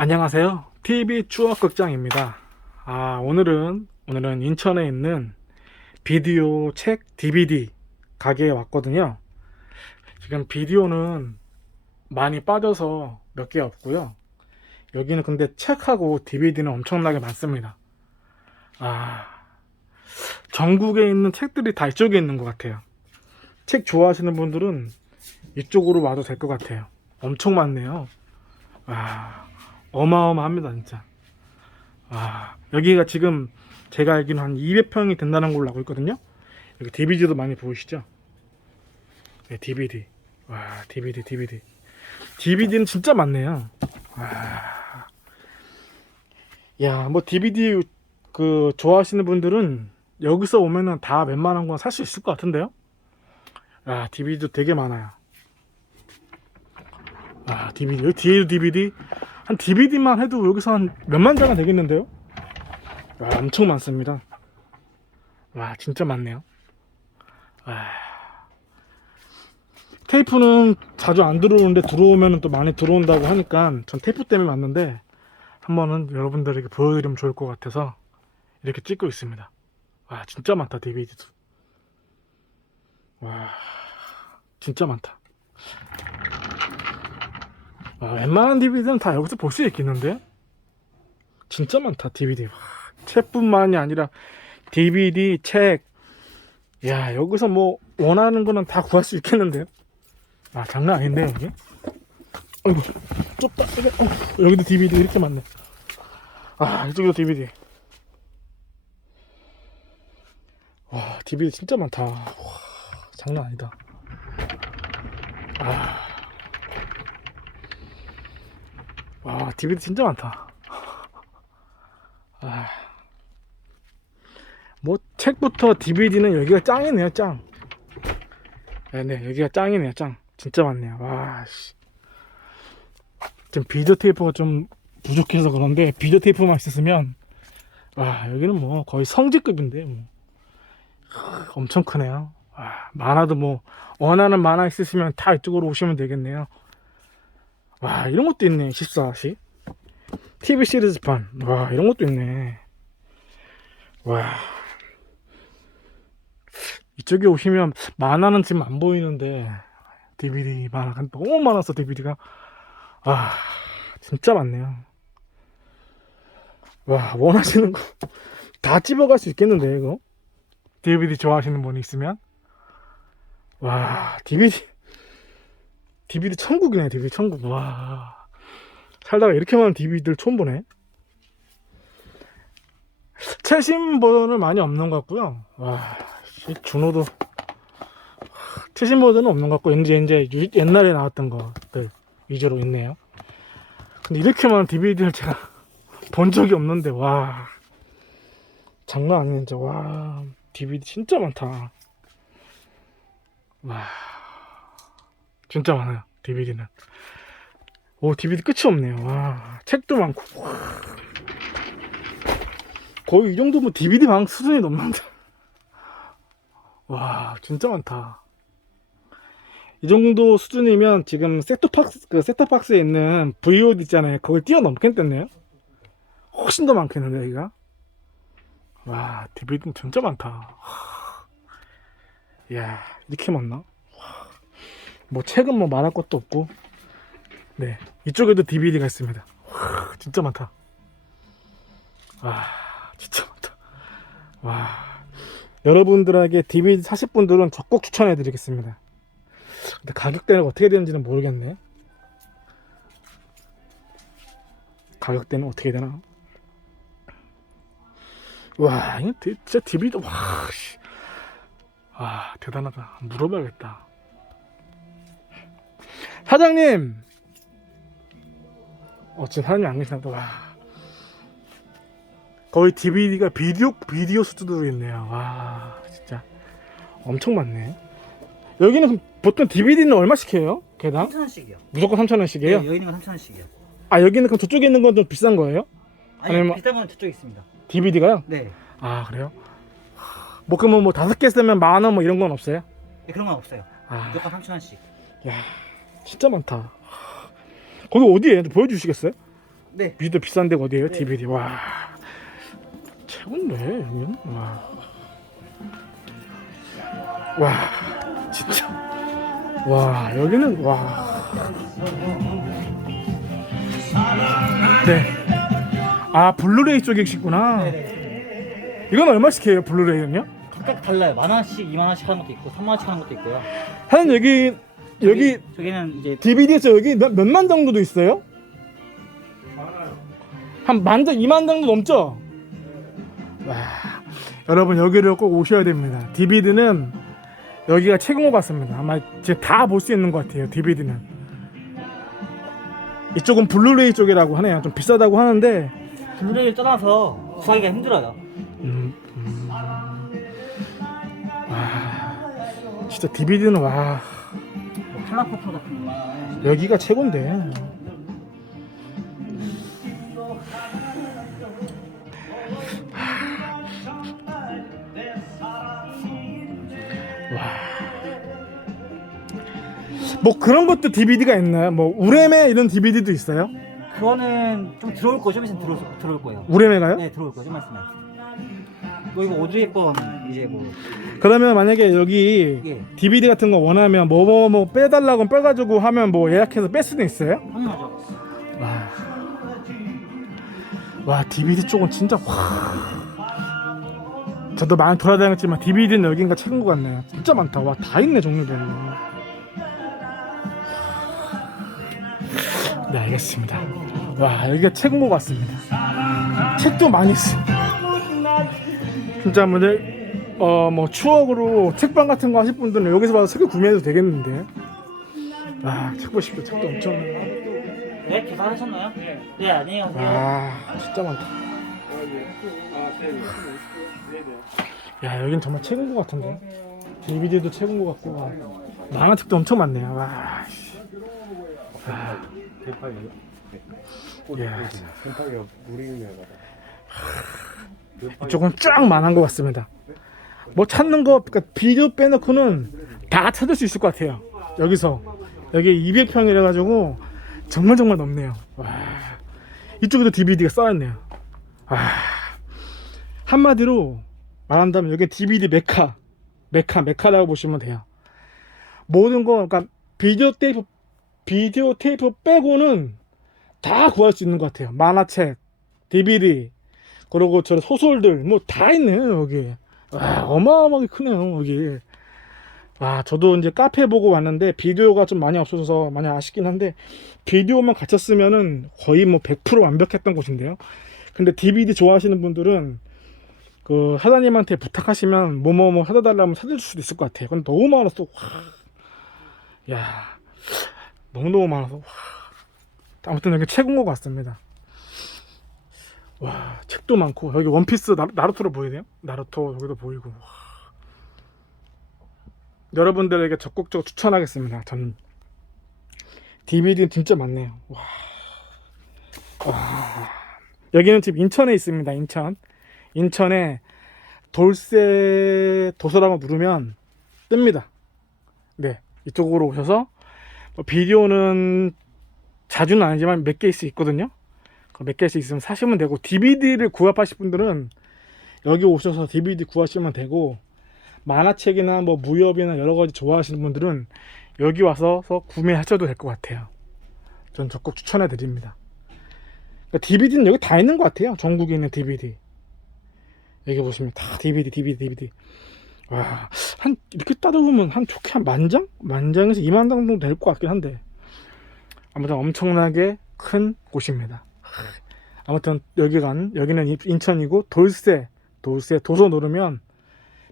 안녕하세요. TV 추억극장입니다. 아, 오늘은, 오늘은 인천에 있는 비디오 책 DVD 가게에 왔거든요. 지금 비디오는 많이 빠져서 몇 개 없고요. 여기는 근데 책하고 DVD는 엄청나게 많습니다. 아, 전국에 있는 책들이 다 이쪽에 있는 것 같아요. 책 좋아하시는 분들은 이쪽으로 와도 될 것 같아요. 엄청 많네요. 와, 어마어마합니다, 진짜. 와, 여기가 지금 제가 알기로는 한 200평이 된다는 걸로 알고 있거든요. 여기 DVD도 많이 보이시죠? 네, DVD. 와, DVD, DVD. DVD는 진짜 많네요. 와. 야, 뭐 DVD 그 좋아하시는 분들은 여기서 오면은 다 웬만한 건 살 수 있을 것 같은데요? 아, DVD도 되게 많아요. 아, DVD. 여기 뒤에도 DVD. 한 DVD만 해도 여기서 한 몇만 장은 되겠는데요? 와, 엄청 많습니다. 와, 진짜 많네요. 와. 테이프는 자주 안 들어오는데 들어오면 또 많이 들어온다고 하니까 전 테이프 때문에 왔는데 한번은 여러분들에게 보여드리면 좋을 것 같아서 이렇게 찍고 있습니다. 와, 진짜 많다, DVD도. 와, 진짜 많다. 아, 웬만한 DVD는 다 여기서 볼 수 있겠는데? 진짜 많다, DVD. 와, 책뿐만이 아니라 DVD, 책. 야, 여기서 뭐 원하는 거는 다 구할 수 있겠는데요? 아, 장난 아닌데, 여기? 아이고, 좁다. 어, 여기도 DVD 이렇게 많네. 아, 이쪽에도 DVD. 와, DVD 진짜 많다. 와, 장난 아니다. 아. 와, DVD 진짜 많다. 아. 뭐, 책부터 DVD는 여기가 짱이네요, 짱. 네, 네, 여기가 짱이네요, 짱. 진짜 많네요. 와, 씨. 지금 비디오 테이프가 좀 부족해서 그런데, 비디오 테이프만 있었으면, 와, 여기는 뭐, 거의 성지급인데, 뭐. 하, 엄청 크네요. 와, 만화도 뭐, 원하는 만화 있으시면 다 이쪽으로 오시면 되겠네요. 와, 이런 것도 있네. 14시. TV 시리즈판. 와, 이런 것도 있네. 와. 이쪽에 오시면 만화는 지금 안 보이는데 DVD 만화가 너무 많아서 DVD가 아, 진짜 많네요. 와, 원하시는 거 다 집어갈 수 있겠는데 이거? DVD 좋아하시는 분이 있으면 와, DVD DVD 천국이네, DVD 천국. 와. 살다가 이렇게 많은 DVD를 처음 보네. 최신 버전은 많이 없는 것 같고요. 와, 이 준호도 최신 버전은 없는 것 같고 이제 이제 유- 옛날에 나왔던 것들 위주로 있네요. 근데 이렇게 많은 DVD를 제가 본 적이 없는데 와 장난 아니네 진짜 와 DVD 진짜 많다. 와 진짜 많아요 DVD는. 오 DVD 끝이 없네요. 와 책도 많고 와. 거의 이 정도면 DVD 방 수준이 넘는다. 와, 진짜 많다. 이 정도 수준이면 지금 셋톱박스, 그 셋톱박스에 있는 VOD 있잖아요. 그걸 뛰어넘겠겠네요. 훨씬 더 많겠는데, 여기가. 와, DVD는 진짜 많다. 이야, 이렇게 많나? 와, 뭐, 책은 뭐 말할 것도 없고. 네, 이쪽에도 DVD가 있습니다. 와, 진짜 많다. 와, 진짜 많다. 와. 여러분들에게 DVD 사실 분들은 적극 추천해 드리겠습니다. 근데 가격대는 어떻게 되는지는 모르겠네. 가격대는 어떻게 되나? 와, 이거 대- 진짜 DVD, 와, 씨. 와, 대단하다. 물어봐야겠다. 사장님! 어, 지금 사장님 안 계시나 보다. 와. 거의 DVD가 비디오 비디오 수준으로 있네요. 와 진짜 엄청 많네. 여기는 보통 DVD는 얼마씩 해요? 개당? 3천원씩이요. 무조건 3천 원씩이에요? 네, 여기 있는 건 3천원씩이요. 아 여기는 그럼 저쪽에 있는 건 좀 비싼 거예요? 아니, 아니면- 비싼 건 저쪽에 있습니다. DVD가요? 네. 아 그래요? 뭐 그러면 뭐 다섯 개 쓰면 만 원 뭐 이런 건 없어요? 네, 그런 건 없어요. 아 무조건 3천원씩. 야 진짜 많다. 거기 어디에 보여주시겠어요? 네. 비도 비싼 데가 어디예요? DVD. 와. 최고인데, 여기는. 와. 와, 진짜. 와, 여기는, 와. 네. 아, 블루레이. 네네. 이건 얼마씩 해요, 블루레이는요? 각각 달라요. 만 원씩, 2만 원씩 하는 것도 있고, 3만 원씩 하는 것도 있고요. 한 여기, 여기, 저기- 저기는 이제 DVD에서 여기 몇, 몇만 정도도 있어요? 한 만 장, 이만 정도 넘죠? 와, 여러분 여기를 꼭 오셔야 됩니다. DVD는 여기가 최고인 것 같습니다. 아마 지금 다 볼 수 있는 것 같아요. DVD는. 이쪽은 블루레이 쪽이라고 하네요. 좀 비싸다고 하는데 블루레이를 떠나서 구하기가 힘들어요. 음, 음. 와, 진짜 DVD는 와 뭐 칼라포프 같은 거. 여기가 최고인데. 와. 뭐 그런 것도 DVD가 있나요? 뭐 우레메 이런 DVD도 있어요? 그거는 좀 들어올 거죠? 좀 있으면 들어올, 들어올 거예요. 우레메가요? 네, 들어올 거죠? 좀 있으면. 뭐 이거 오드리 건 이제 뭐 그러면 만약에 여기 예, DVD 같은 거 원하면 뭐 뭐 뭐 빼달라고 빼가지고 하면 뭐 예약해서 뺄 수도 있어요? 당연하죠. 와. 와, DVD 쪽은 진짜 와. 저도 많이 돌아다녔지만 DVD는 여긴가 최고인 것 같네요. 진짜 많다. 와, 다 있네 종류별로. 네, 알겠습니다. 와, 여기가 최고인 것 같습니다. 책도 많이 있어. 진짜 뭐들 어 뭐 추억으로 책방 같은 거 하실 분들은 여기서 봐서 책을 구매해도 되겠는데. 아, 책 보십시오. 책도 엄청. 네, 계산하셨나요? 네, 안녕히 가세요. 와 진짜 많다. 야 여긴 정말 최고인 것 같은데. DVD도 최고인 것 같고 만화책도 엄청 많네요. 와. 씨. 아, 대파이요? 예. 대파이가 우리 유명하다. 이쪽은 쫙 만한 것 같습니다. 뭐 찾는 거 그러니까 비디오 빼놓고는 다 찾을 수 있을 것 같아요. 여기서 여기 200평이라 가지고 정말 정말 넓네요. 와. 이쪽에도 DVD가 쌓였네요. 와. 한마디로 말한다면 여기 DVD 메카, 메카, 메카라고 보시면 돼요. 모든 거 그러니까 비디오 테이프, 비디오 테이프 빼고는 다 구할 수 있는 것 같아요. 만화책, DVD, 그리고 저 소설들 뭐 다 있네요 여기. 와 어마어마하게 크네요 여기. 와 저도 이제 카페 보고 왔는데 비디오가 좀 많이 없어져서 많이 아쉽긴 한데 비디오만 갖췄으면은 거의 뭐 100% 완벽했던 곳인데요. 근데 DVD 좋아하시는 분들은 그 사장님한테 부탁하시면 뭐뭐뭐 사다 달라면 사줄 수도 있을 것 같아요. 근데 너무 많아서 와, 야 너무 너무 많아서 와. 아무튼 여기 최고인 것 같습니다. 와 책도 많고. 여기 원피스 나, 나루토로 보이네요? 나루토 여기도 보이고. 와. 여러분들에게 적극적으로 추천하겠습니다 저는. DVD는 진짜 많네요. 와. 와. 여기는 지금 인천에 있습니다 인천. 인천에 돌쇠 도서라고 누르면 뜹니다. 네 이쪽으로 오셔서 뭐 비디오는 자주는 아니지만 몇 개씩 있거든요. 그 몇 개씩 있으면 사시면 되고 DVD를 구합하실 분들은 여기 오셔서 DVD 구하시면 되고 만화책이나 뭐 무협이나 여러 가지 좋아하시는 분들은 여기 와서 구매하셔도 될 것 같아요. 전 적극 추천해 드립니다. DVD는 여기 다 있는 것 같아요. 전국에 있는 DVD. 여기 보시면 다 DVD, DVD, DVD. 와, 한 이렇게 따져 보면 한 좋게 한 만 장? 만 장에서 2만 장 정도 될 것 같긴 한데 아무튼 엄청나게 큰 곳입니다. 아무튼 여기가 여기는 인천이고 돌쇠 돌쇠 도서 누르면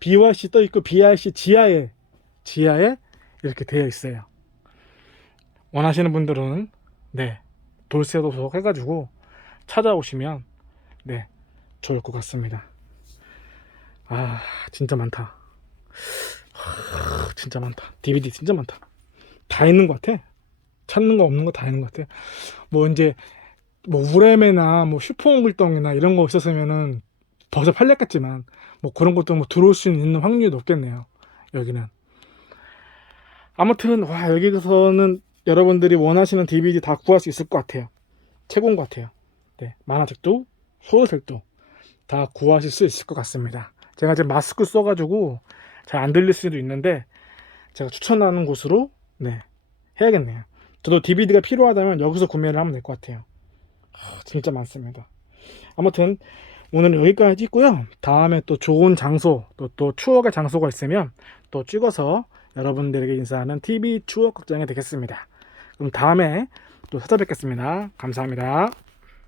BYC 떠 있고 BRC 지하에 지하에 이렇게 되어 있어요. 원하시는 분들은 네 돌쇠 도서 해가지고 찾아오시면 네 좋을 것 같습니다. 아 진짜 많다. 하, 진짜 많다. DVD 진짜 많다. 다 있는 것 같아. 찾는 거 없는 거 다 있는 것 같아. 뭐 이제 뭐 우레메나 뭐 슈퍼홍글동이나 이런 거 있었으면은 벌써 팔렸겠지만 뭐 그런 것도 뭐 들어올 수 있는 확률이 높겠네요 여기는 아무튼 와 여기서는 여러분들이 원하시는 DVD 다 구할 수 있을 것 같아요 최고인 것 같아요 네, 만화책도 소설책도 다 구하실 수 있을 것 같습니다. 제가 지금 마스크 써가지고 잘 안 들릴 수도 있는데 제가 추천하는 곳으로 네 해야겠네요. 저도 DVD가 필요하다면 여기서 구매를 하면 될 것 같아요. 아, 진짜 많습니다. 아무튼 오늘은 여기까지 찍고요. 다음에 또 좋은 장소 또, 또 추억의 장소가 있으면 또 찍어서 여러분들에게 인사하는 TV 추억 극장이 되겠습니다. 그럼 다음에 또 찾아뵙겠습니다. 감사합니다.